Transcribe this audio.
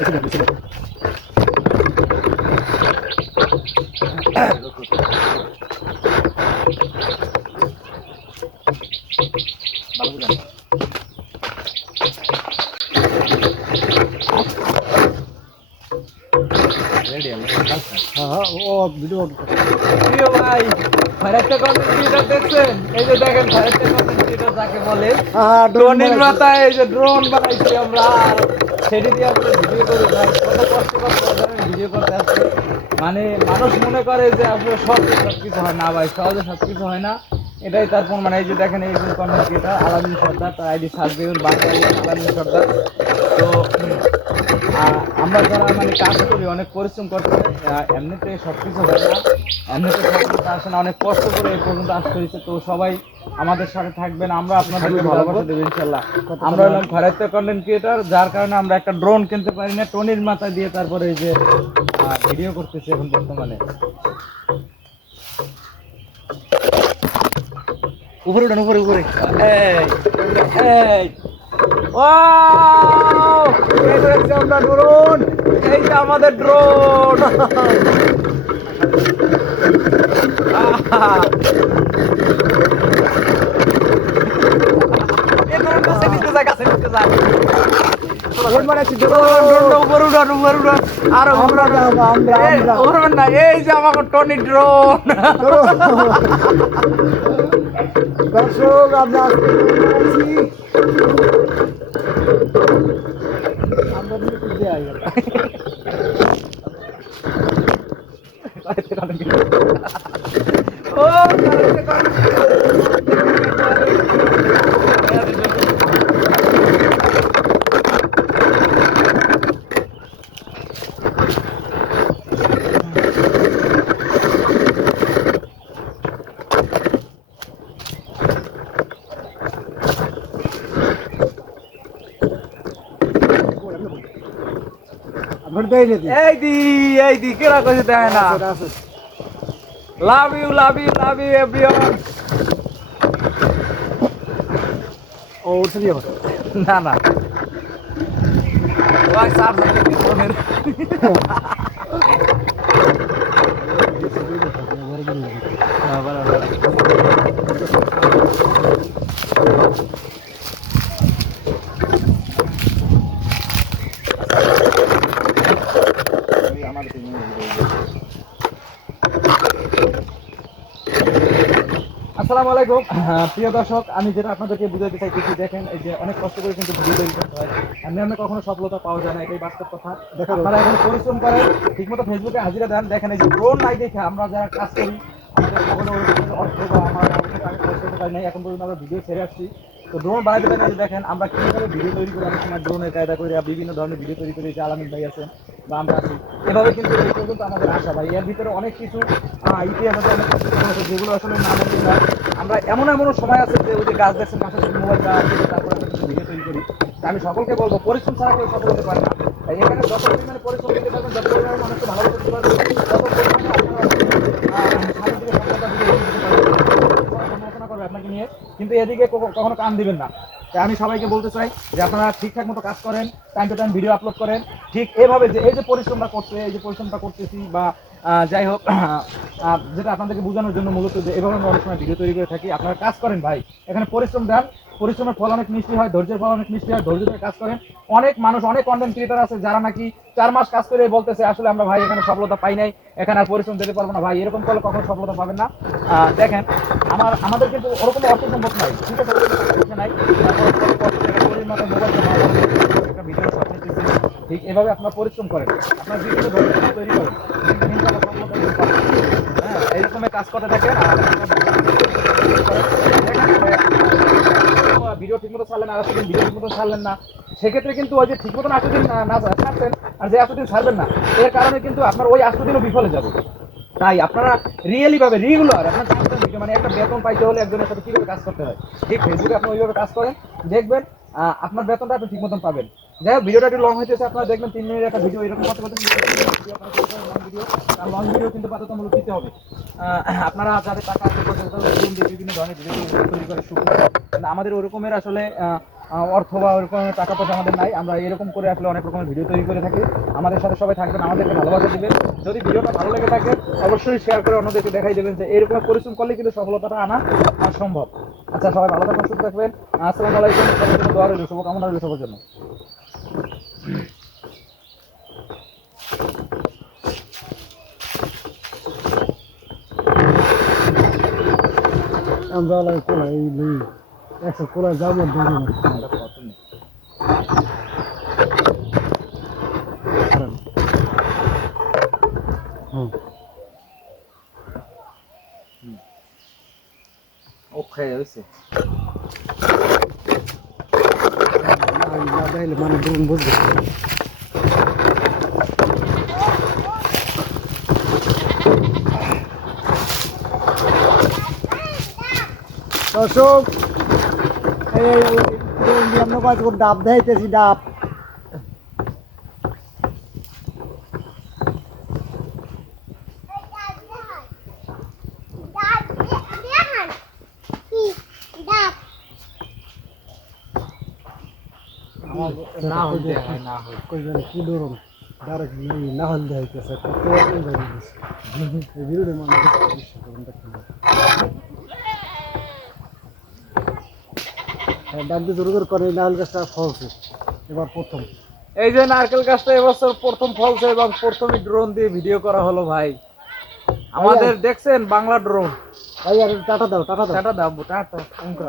ভাই আরেকটা কন্টেন্ট দেখছেন, এই যে দেখেন আরেকটা কন্টেন্ট যাকে বলে ড্রোনের মাথায় এই যে ড্রোন বানাইছি আমরা, আর সেটি দিয়ে আমরা ভিডিও করি। ভাই কত কষ্ট করতে ভিডিও করতে আসছে, মানে মানুষ মনে করে যে আসলে সবকিছু হয় না ভাই, সহজে সবকিছু হয় না। এটাই তারপর মানে এই যে দেখেন এই যে কন্টেন্ট ক্রিয়েটর আলামিন সর্দার, তার আইডি সার্চ দিবেন বাংলাদেশ আলামিন সর্দার। তো আমরা যারা মানে কাজ করি অনেক পরিশ্রম করতে হয়, এমনিতে সব কিছু হয় না, এমনিতে সব কিছু আসে না, অনেক কষ্ট করে এই পর্যন্ত আসতে হয়েছে। তো সবাই আমাদের সাথে থাকবেন, আমরা আপনাদেরকে ভালোবাসা দেবো ইনশাল্লাহ। আমরা হলাম ভারতীয় কন্টেন্ট ক্রিয়েটর, যার কারণে আমরা একটা ড্রোন কিনতে পারি না, টনির মাথায় দিয়ে তারপরে এই যে ভিডিও করতেছি এখন বর্তমানে। উপরে উঠান, উপরে উপরে, এই ও আমরা ড্রোন, এই যে আমাদের ড্রোন। এই যে আমার টনি ড্রোন। দর্শক আমরা এই দি কেরা কইছে দেয় না। Love you everyone. ও উঠছে দিয়ে না না ভাই সার ফোনের আসসালামু আলাইকুম প্রিয় দর্শক, আমি যেটা আপনাদেরকে বুঝাতে চাইতেছি, দেখেন এই যে অনেক কষ্ট করে কিন্তু ভিডিও তৈরি করতে হয়, এমনি কখনো সফলতা পাওয়া যায় না, এটাই বাস্তব কথা। আপনারা এখন পরিশ্রম করেন, ঠিকমতো ফেসবুকে হাজিরা দেন, দেখেন এই যে ড্রোন নাই দেখে আমরা যারা কাজ করি অর্থ বা আমার এখন পর্যন্ত আমরা ভিডিও ছেড়ে আসছি। তো ড্রোন বানাইতে পারি, দেখেন আমরা কীভাবে ভিডিও তৈরি করি, অনেক সময় ড্রোনের কায়দা করে বিভিন্ন ধরনের ভিডিও তৈরি করি, যে আলামিন ভাই আছেন বা আমরা আছি, এভাবে কিন্তু এই পর্যন্ত আমাদের আশা ভাই। এর ভিতরে অনেক কিছু ইতিহাস আছে, অনেক কিছু আছে যেগুলো আসলে না বলতে না। আমরা এমনও সময় আছে যে ওই যে গাছ দেখছেন পাশে মোবাইল তারপরে আমরা কিছু ভিডিও তৈরি করি। আমি সকলকে বলবো পরিশ্রম ছাড়া কেউ সফল হতে পারে না। এখানে যত পরিমাণে পরিশ্রম দিতে পারবেন, যত পরিমাণে মানুষকে ভালোবাসতে পারবেন, তত পরিমাণে সমালোচনা করবে আপনাকে নিয়ে, কিন্তু এদিকে কখনো কান দিবেন না। তাই আমি সবাইকে বলতে চাই যে আপনারা ঠিকঠাক মতো কাজ করেন, time to time video upload করেন, ঠিক এভাবে যে এই যে পরিশ্রমটা করতে, এই যে পরিশ্রমটা করতেছি বা যাই হোক যেটা আপনাদেরকে বোঝানোর জন্য মূলত যে এভাবে আমরা অনেক সময় ভিডিও তৈরি করে থাকি। আপনারা কাজ করেন ভাই, এখানে পরিশ্রম দেন, পরিশ্রমের ফল অনেক মিষ্টি হয়, ধৈর্যের ফল অনেক মিষ্টি হয়, ধৈর্য ধরে কাজ করেন। অনেক মানুষ, অনেক কন্টেন্ট ক্রিয়েটর আছে যারা নাকি 4 মাস কাজ করে বলতেছে আসলে আমরা ভাই এখানে সফলতা পাই নাই, এখানে আর পরিশ্রম দিতে পারবো না। ভাই এরকম করলে কখনো সফলতা পাবেন না। দেখেন আমাদের কিন্তু ওরকম অর্থ সম্ভব নাই, ঠিক আছে, নাই একটা ভিডিও শট নিতেছি, ঠিক এভাবে আপনার পরিশ্রম করেন, আপনার বিভিন্ন ধরনের তৈরি করেন, হ্যাঁ এইরকমের কাজ করতে থাকেন। আর ভিডিও ঠিকমতো ছাড়লেন, আর এতদিন ভিডিও ঠিকমতো ছাড়লেন না, সেক্ষেত্রে কিন্তু ওই যে ঠিকমতো এতদিন না ছাড়ছেন আর যে এতদিন ছাড়বেন না, এর কারণে কিন্তু আপনার ওই এতদিনও বিফলে যাবে। তাই আপনারা রিয়েলি ভাবে রেগুলার আপনার মানে একটা বেতন পাইতে হলে একজনের সাথে কীভাবে কাজ করতে হয়, ঠিক ফেসবুকে আপনি ওইভাবে কাজ করেন, দেখবেন আপনার বেতনটা আপনি ঠিক মতন পাবেন। যাই হোক ভিডিওটা একটু লং হইতেছে, আপনারা দেখবেন 3 মিনিটের একটা ভিডিও, এরকম করতে করতে লং ভিডিও কিন্তু বাধ্যতামূলক দিতে হবে। আপনারা যাদের টাকা আছে বিভিন্ন ধরনের ভিডিও তৈরি করে শুরু করেন, আমাদের ওরকমের আসলে অর্থ বা ওরকম টাকা পয়সা আমাদের নাই। আমরা এরকম করে আসলে অনেক রকমের ভিডিও তৈরি করে থাকি। আমাদের সাথে সবাই থাকবেন, আমাদেরকে ভালোবাসা দিবেন। যদি ভিডিওটা ভালো লেগে থাকে অবশ্যই শেয়ার করে অন্যদেরকে দেখাই দেবেন যে এরকম পরিশ্রম করলে কিন্তু সফলতাটা আনা সম্ভব। আচ্ছা, সবাই ভালো থাকবেন, সুস্থ থাকবেন। আসসালামু আলাইকুম। সবার জন্য দোয়া রইল, শুভকামনা রইল সবার জন্য। আমরা লাগে কোলা এই নেই একশো কোলা যাবো দেখি না ওকে হয়েছে। না দেখলে মানে ধরুন বুঝবে দর্শক আমরা কাজ করে ডাব দেখাইতেছি ডাব না হইতে হয়, না হয় কই জানি কি ধরুন ডাইরেক্ট না হল দেখাইতেছে কত এই ভিডিও মানে ডাক দিয়ে জোর করে নাহল গাছটা ফলছে এবার প্রথম। এই যে নারকেল গাছটা এবছর প্রথম ফলছে এবং প্রথমে ড্রোন দিয়ে ভিডিও করা হলো ভাই। আমাদের দেখছেন বাংলা ড্রোন। ভাই আর টাটা দাও টাটা দাও টাটা দাও, টাটা অঙ্কুর